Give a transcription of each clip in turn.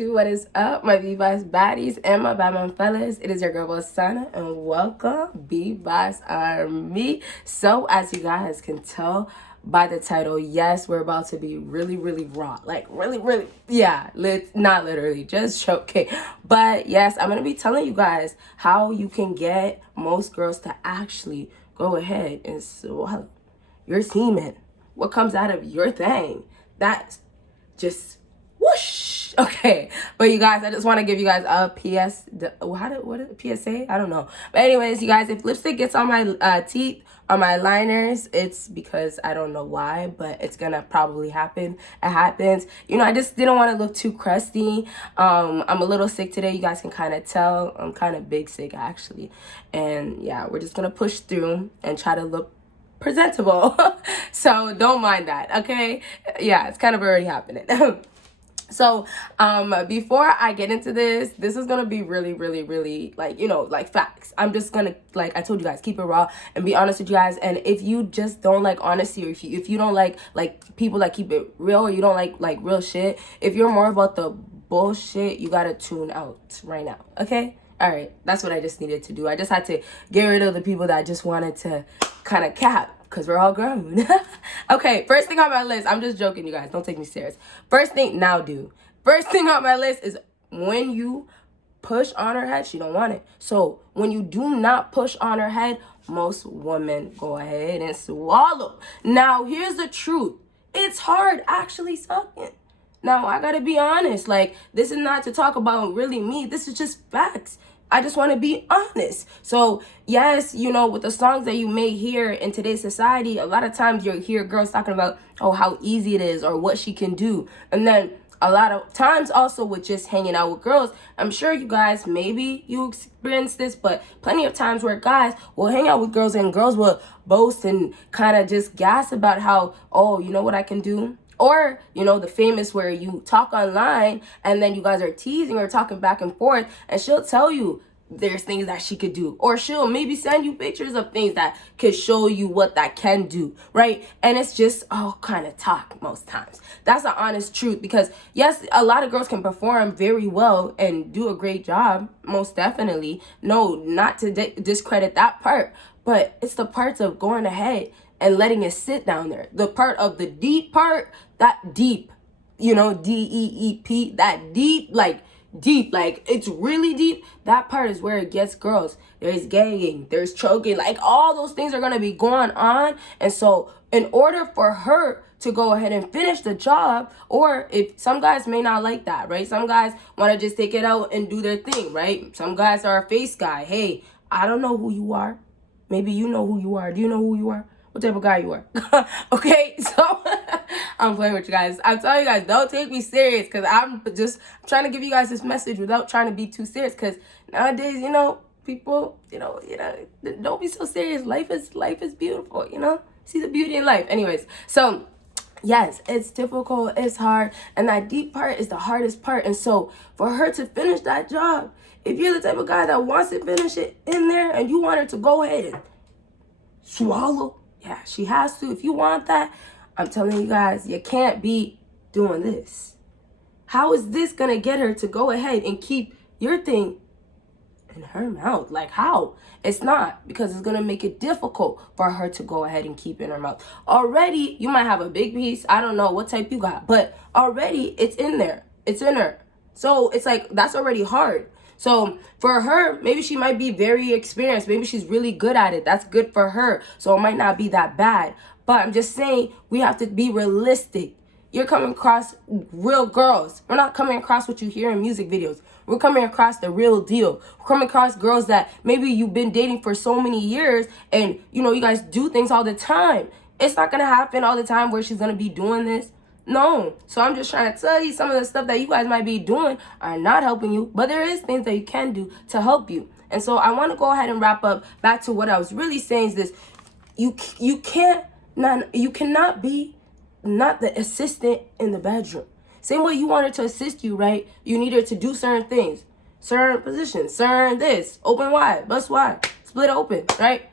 do? What is up, my BBossBaddies and my Batman fellas? It is your girl Bosana, and welcome BBossArmy. So, as you guys can tell by the title, yes, we're about to be really raw, like really, yeah, not literally, just joking. But yes, I'm gonna be telling you guys how you can get most girls to actually go ahead and swallow your semen. What comes out of your thing? That's just whoosh. Okay, but you guys, I just want to give you guys a PSA? I don't know. But anyways, you guys, if lipstick gets on my teeth, on my liners, it's because I don't know why, but it's gonna probably happen. It happens. You know, I just didn't want to look too crusty. I'm a little sick today. You guys can kind of tell. I'm kind of big sick actually, and yeah, we're just gonna push through and try to look presentable. So don't mind that, okay? Yeah, it's kind of already happening. So before I get into this is gonna be really like, you know, like facts. I'm just gonna, like I told you guys, keep it raw and be honest with you guys. And if you just don't like honesty, or if you don't like people that keep it real, or you don't like real shit, if you're more about the bullshit, you gotta tune out right now, okay? All right, that's what I just needed to do. I just had to get rid of the people that just wanted to kind of cap, because we're all grown. Okay, first thing on my list, I'm just joking, you guys. Don't take me serious. First thing on my list is when you push on her head, she don't want it. So when you do not push on her head, most women go ahead and swallow. Now, here's the truth. It's hard actually sucking. Now, I gotta be honest. Like, this is not to talk about really me. This is just facts. I just want to be honest. So, yes, you know, with the songs that you may hear in today's society, a lot of times you'll hear girls talking about, oh, how easy it is or what she can do. And then a lot of times also with just hanging out with girls, I'm sure you guys, maybe you experience this, but plenty of times where guys will hang out with girls and girls will boast and kind of just gas about how, oh, you know what I can do? Or, you know, the famous where you talk online and then you guys are teasing or talking back and forth, and she'll tell you there's things that she could do. Or she'll maybe send you pictures of things that could show you what that can do, right? And it's just all kind of talk most times. That's the honest truth, because yes, a lot of girls can perform very well and do a great job, most definitely. No, not to discredit that part, but it's the parts of going ahead and letting it sit down there. The part of the deep part, that deep, you know, DEEP, that deep, like it's really deep. That part is where it gets girls. There's gagging, there's choking, like all those things are gonna be going on. And so in order for her to go ahead and finish the job, or if some guys may not like that, right? Some guys wanna just take it out and do their thing, right? Some guys are a face guy. Hey, I don't know who you are. Maybe you know who you are. Do you know who you are? What type of guy you are? Okay, so I'm playing with you guys. I'm telling you guys, don't take me serious, because I'm just trying to give you guys this message without trying to be too serious, because nowadays, you know, people, you know, don't be so serious. Life is beautiful, you know? See the beauty in life. Anyways, so yes, it's difficult, it's hard, and that deep part is the hardest part. And so for her to finish that job, if you're the type of guy that wants to finish it in there and you want her to go ahead and swallow, yeah, she has to. If you want that, I'm telling you guys, you can't be doing this. How is this gonna get her to go ahead and keep your thing in her mouth? Like, how? It's not, because it's gonna make it difficult for her to go ahead and keep it in her mouth. Already, you might have a big piece. I don't know what type you got, but already it's in there. It's in her. So it's like, that's already hard. So for her, maybe she might be very experienced. Maybe she's really good at it. That's good for her. So it might not be that bad. But I'm just saying, we have to be realistic. You're coming across real girls. We're not coming across what you hear in music videos. We're coming across the real deal. We're coming across girls that maybe you've been dating for so many years and, you know, you guys do things all the time. It's not going to happen all the time where she's going to be doing this. No. So I'm just trying to tell you, some of the stuff that you guys might be doing are not helping you, but there is things that you can do to help you. And so I want to go ahead and wrap up back to what I was really saying is this. You cannot be not the assistant in the bedroom. Same way you want her to assist you, right? You need her to do certain things, certain positions, certain this, open wide, bust wide, split open, right?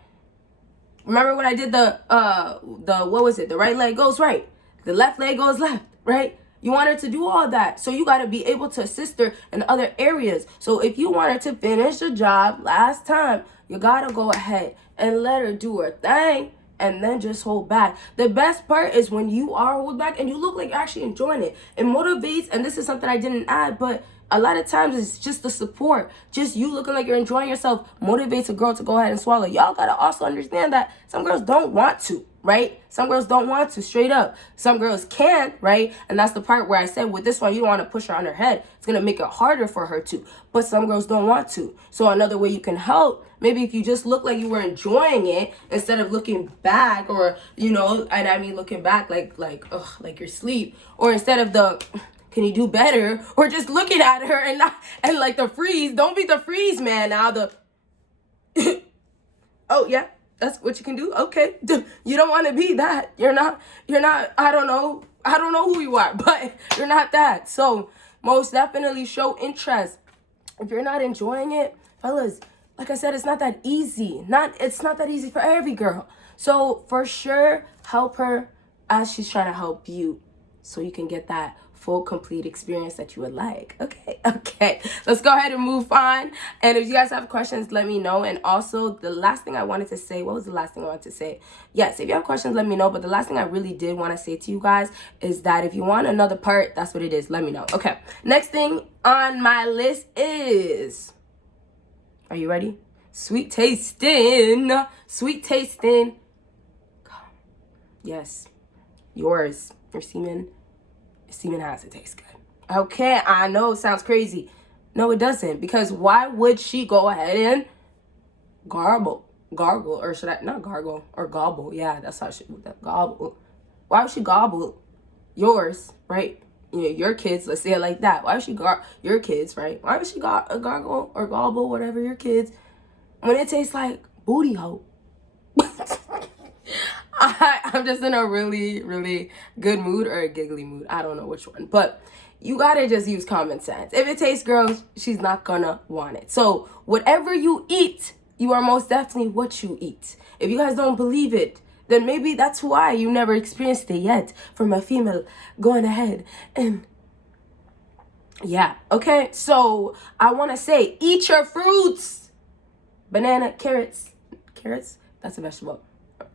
Remember when I did the what was it? The right leg goes right. The left leg goes left, right? You want her to do all that. So you got to be able to assist her in other areas. So if you want her to finish the job last time, you got to go ahead and let her do her thing and then just hold back. The best part is when you are hold back and you look like you're actually enjoying it. It motivates, and this is something I didn't add, but a lot of times it's just the support. Just you looking like you're enjoying yourself motivates a girl to go ahead and swallow. Y'all got to also understand that some girls don't want to, right? Some girls don't want to, straight up. Some girls can, right? And that's the part where I said with this one, you don't want to push her on her head. It's going to make it harder for her to. But some girls don't want to. So another way you can help, maybe if you just look like you were enjoying it instead of looking back, or, you know, and I mean looking back like you're asleep, or instead of the... can you do better? Or just looking at her and like the freeze. Don't be the freeze, man. Now the oh yeah, that's what you can do. Okay. You don't want to be that. You're not, I don't know who you are, but you're not that. So most definitely show interest. If you're not enjoying it, fellas, like I said, it's not that easy. It's not that easy for every girl. So for sure, help her as she's trying to help you, so you can get that full, complete experience that you would like. Okay. Let's go ahead and move on. And if you guys have questions, let me know. And also, the last thing I wanted to say, what was the last thing I wanted to say? Yes, if you have questions, let me know. But the last thing I really did want to say to you guys is that if you want another part, that's what it is. Let me know. Okay. Next thing on my list is, are you ready? Sweet tasting. Sweet tasting. Yes. Yours. Your semen has to taste good. Okay, I know it sounds crazy. No, it doesn't. Because why would she go ahead and gargle, or should I not gargle or gobble? Yeah, that's how she would gobble. Why would she gobble yours, right? You know, your kids. Let's say it like that. Why would she your kids, right? Why would she gargle or gobble whatever your kids when it tastes like booty hole? I'm just in a really, really good mood or a giggly mood. I don't know which one. But you gotta just use common sense. If it tastes gross, she's not gonna want it. So whatever you eat, you are most definitely what you eat. If you guys don't believe it, then maybe that's why you never experienced it yet from a female going ahead and... yeah, okay? So I want to say, eat your fruits. Banana, carrots. Carrots? That's a vegetable.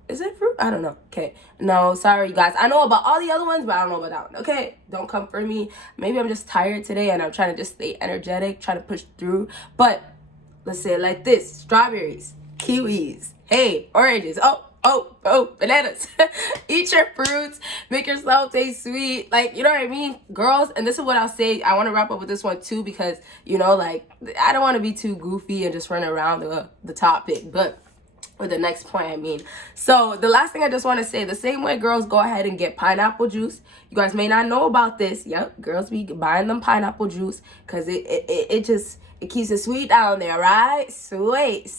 Is it fruit? I don't know. Okay. No, sorry, you guys. I know about all the other ones, but I don't know about that one. Okay? Don't come for me. Maybe I'm just tired today and I'm trying to just stay energetic, trying to push through. But let's say it like this. Strawberries, kiwis, hey, oranges. Oh, bananas. Eat your fruits. Make yourself taste sweet. Like, you know what I mean? Girls, and this is what I'll say. I want to wrap up with this one too because, you know, like, I don't want to be too goofy and just run around the topic. But... or the next point, I mean. So the last thing I just want to say, the same way girls go ahead and get pineapple juice. You guys may not know about this. Yep, girls be buying them pineapple juice because it keeps it sweet down there, right? Sweet.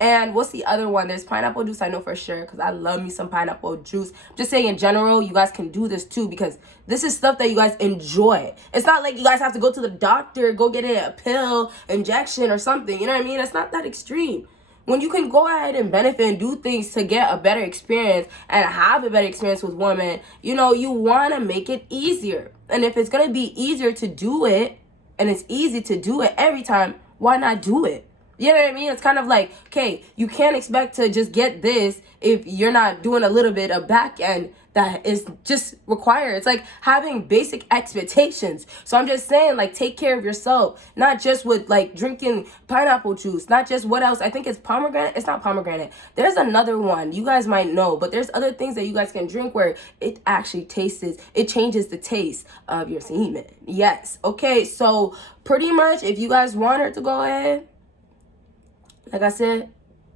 And what's the other one? There's pineapple juice, I know for sure, because I love me some pineapple juice. Just saying in general, you guys can do this too, because this is stuff that you guys enjoy. It's not like you guys have to go to the doctor, go get a pill, injection or something. You know what I mean? It's not that extreme. When you can go ahead and benefit and do things to get a better experience and have a better experience with women, you know, you want to make it easier. And if it's going to be easier to do it, and it's easy to do it every time, why not do it? You know what I mean? It's kind of like, okay, you can't expect to just get this if you're not doing a little bit of back end that is just required. It's like having basic expectations. So I'm just saying, like, take care of yourself, not just with like drinking pineapple juice, not just what else. I think it's pomegranate. It's not pomegranate. There's another one you guys might know, but there's other things that you guys can drink where it actually it changes the taste of your semen. Yes. Okay. So pretty much if you guys want her to go ahead, like I said,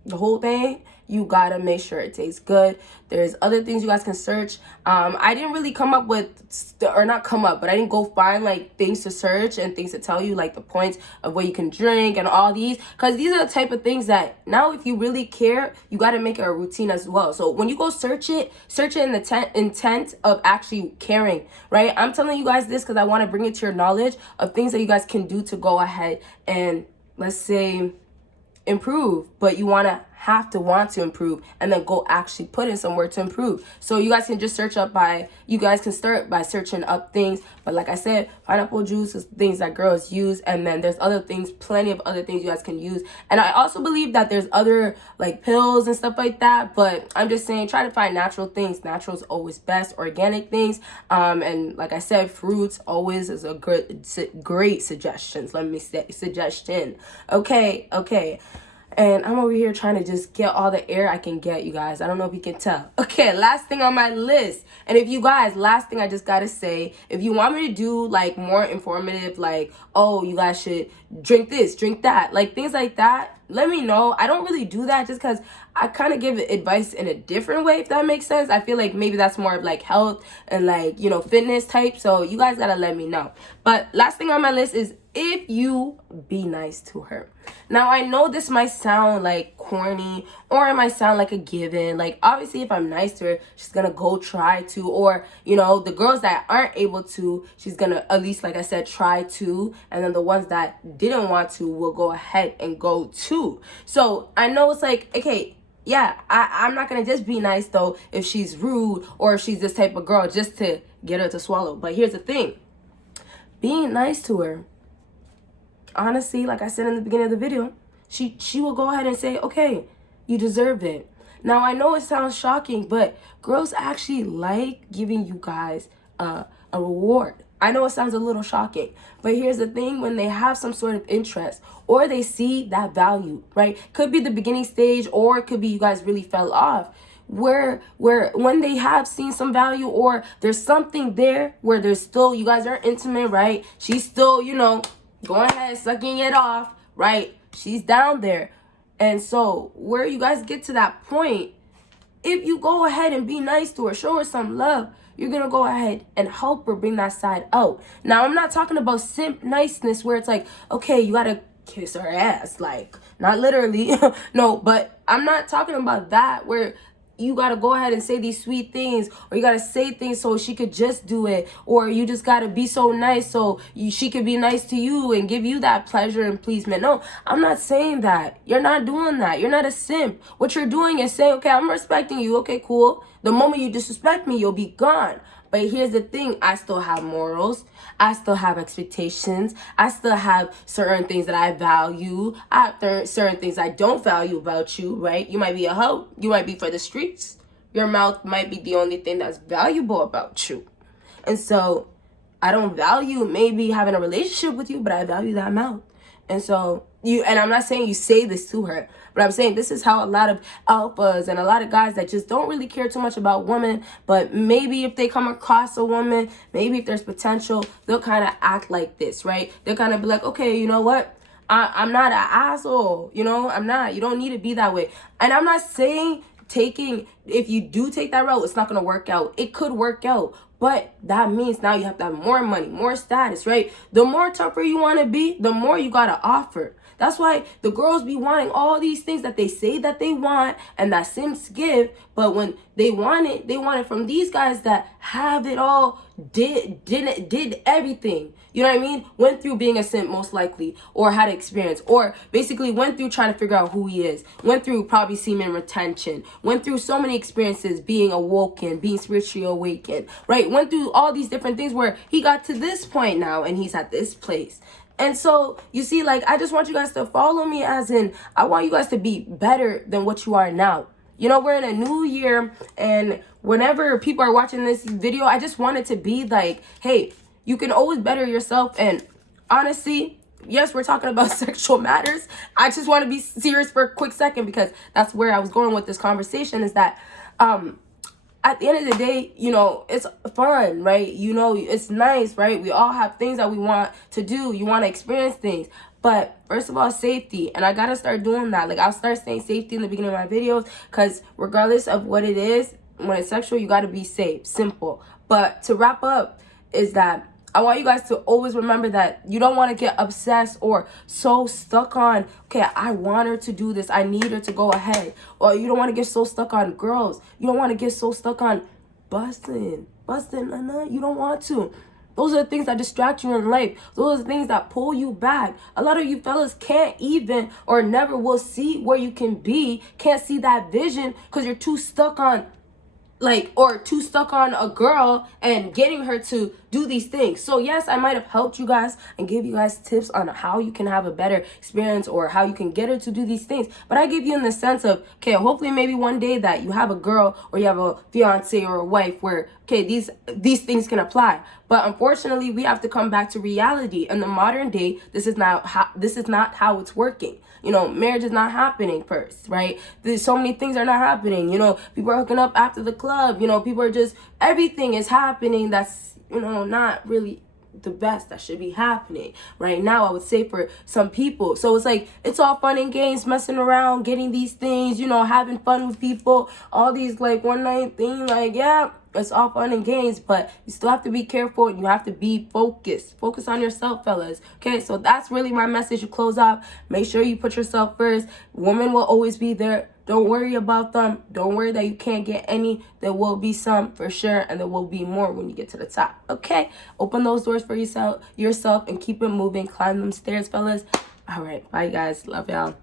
the whole thing, you gotta make sure it tastes good. There's other things you guys can search. I didn't really come up with, or not come up, but I didn't go find like things to search and things to tell you, like the points of what you can drink and all these, because these are the type of things that now if you really care, you gotta make it a routine as well. So when you go search it in the intent of actually caring, right? I'm telling you guys this because I want to bring it to your knowledge of things that you guys can do to go ahead and, let's say, improve, but you want to have to want to improve and then go actually put in some work to improve. So you guys can just you guys can start by searching up things. But like I said, pineapple juice is things that girls use, and then there's other things, plenty of other things you guys can use. And I also believe that there's other like pills and stuff like that, but I'm just saying try to find natural things. Natural is always best, organic things. And like I said, fruits always is a great suggestions. Let me say suggestion. Okay. And I'm over here trying to just get all the air I can get, you guys. I don't know if you can tell. Okay, last thing on my list. And if you guys, last thing I just got to say, if you want me to do like more informative, like, oh, you guys should drink this, drink that, like things like that, let me know. I don't really do that just because I kind of give advice in a different way, if that makes sense. I feel like maybe that's more of like health and like, you know, fitness type. So you guys got to let me know. But last thing on my list is if you be nice to her. Now, I know this might sound like corny or it might sound like a given. Like, obviously, if I'm nice to her, she's going to go try to. Or, you know, the girls that aren't able to, she's going to at least, like I said, try to. And then the ones that didn't want to will go ahead and go to. So I know it's like, okay, yeah, I'm not going to just be nice, though, if she's rude or if she's this type of girl just to get her to swallow. But here's the thing. Being nice to her, honestly, like I said in the beginning of the video, she will go ahead and say, okay, you deserve it. Now, I know it sounds shocking, but girls actually like giving you guys a reward. I know it sounds a little shocking, but here's the thing. When they have some sort of interest or they see that value, right? Could be the beginning stage or it could be you guys really fell off. Where when they have seen some value or there's something there where there's still, you guys are intimate, right? She's still, you know, going ahead, sucking it off, right? She's down there. And so where you guys get to that point, if you go ahead and be nice to her, show her some love, you're going to go ahead and help her bring that side out. Now, I'm not talking about simp niceness where it's like, okay, you got to kiss her ass. Like, not literally. No, but I'm not talking about that where you got to go ahead and say these sweet things, or you got to say things so she could just do it, or you just got to be so nice so she could be nice to you and give you that pleasure and pleasement. No, I'm not saying that. You're not doing that. You're not a simp. What you're doing is saying, okay, I'm respecting you. Okay, cool. The moment you disrespect me, you'll be gone. But here's the thing. I still have morals. I still have expectations. I still have certain things that I value. I have certain things I don't value about you, right? You might be a hoe. You might be for the streets. Your mouth might be the only thing that's valuable about you. And so I don't value maybe having a relationship with you, but I value that mouth. And so and I'm not saying you say this to her, but I'm saying this is how a lot of alphas and a lot of guys that just don't really care too much about women, but maybe if they come across a woman, maybe if there's potential, they'll kind of act like this, right? They'll kind of be like, okay, you know what? I'm not an asshole, you know? I'm not. You don't need to be that way. And I'm not saying if you do take that route, it's not going to work out. It could work out. But that means now you have to have more money, more status, right? The more tougher you want to be, the more you got to offer. That's why the girls be wanting all these things that they say that they want and that simps give. But when they want it from these guys that have it all, did everything. You know what I mean? Went through being a simp most likely, or had experience, or basically went through trying to figure out who he is. Went through probably semen retention. Went through so many experiences being awoken, being spiritually awakened, right? Went through all these different things where he got to this point now and he's at this place. And so, you see, like, I just want you guys to follow me as in, I want you guys to be better than what you are now. You know, we're in a new year, and whenever people are watching this video, I just want it to be like, hey, you can always better yourself. And honestly, yes, we're talking about sexual matters. I just want to be serious for a quick second because that's where I was going with this conversation is that, at the end of the day, you know, it's fun, right? You know, it's nice, right? We all have things that we want to do. You want to experience things. But first of all, safety. And I got to start doing that. Like, I'll start saying safety in the beginning of my videos because regardless of what it is, when it's sexual, you got to be safe. Simple. But to wrap up is that I want you guys to always remember that you don't want to get obsessed or so stuck on, okay, I want her to do this. I need her to go ahead. Or you don't want to get so stuck on girls. You don't want to get so stuck on busting. You don't want to. Those are the things that distract you in life. Those are the things that pull you back. A lot of you fellas can't even or never will see where you can be, can't see that vision because you're too stuck on too stuck on a girl and getting her to do these things. So yes, I might have helped you guys and give you guys tips on how you can have a better experience or how you can get her to do these things. But I give you in the sense of, okay, hopefully maybe one day that you have a girl or you have a fiance or a wife where, okay, these things can apply. But unfortunately, we have to come back to reality. In the modern day, this is not how it's working. You know, marriage is not happening first, right? There's so many things are not happening. You know, people are hooking up after the club. You know, people are just, everything is happening that's, you know, not really the best that should be happening right now, I would say, for some people. So it's like, it's all fun and games, messing around, getting these things, you know, having fun with people, all these like one night thing, like, yeah, it's all fun and games, but you still have to be careful and you have to be focused. Focus on yourself, fellas. Okay, so that's really my message to close out. Make sure you put yourself first. Women will always be there. Don't worry about them. Don't worry that you can't get any. There will be some for sure, and there will be more when you get to the top. Okay, open those doors for yourself and keep it moving. Climb them stairs, fellas. All right, bye guys. Love y'all.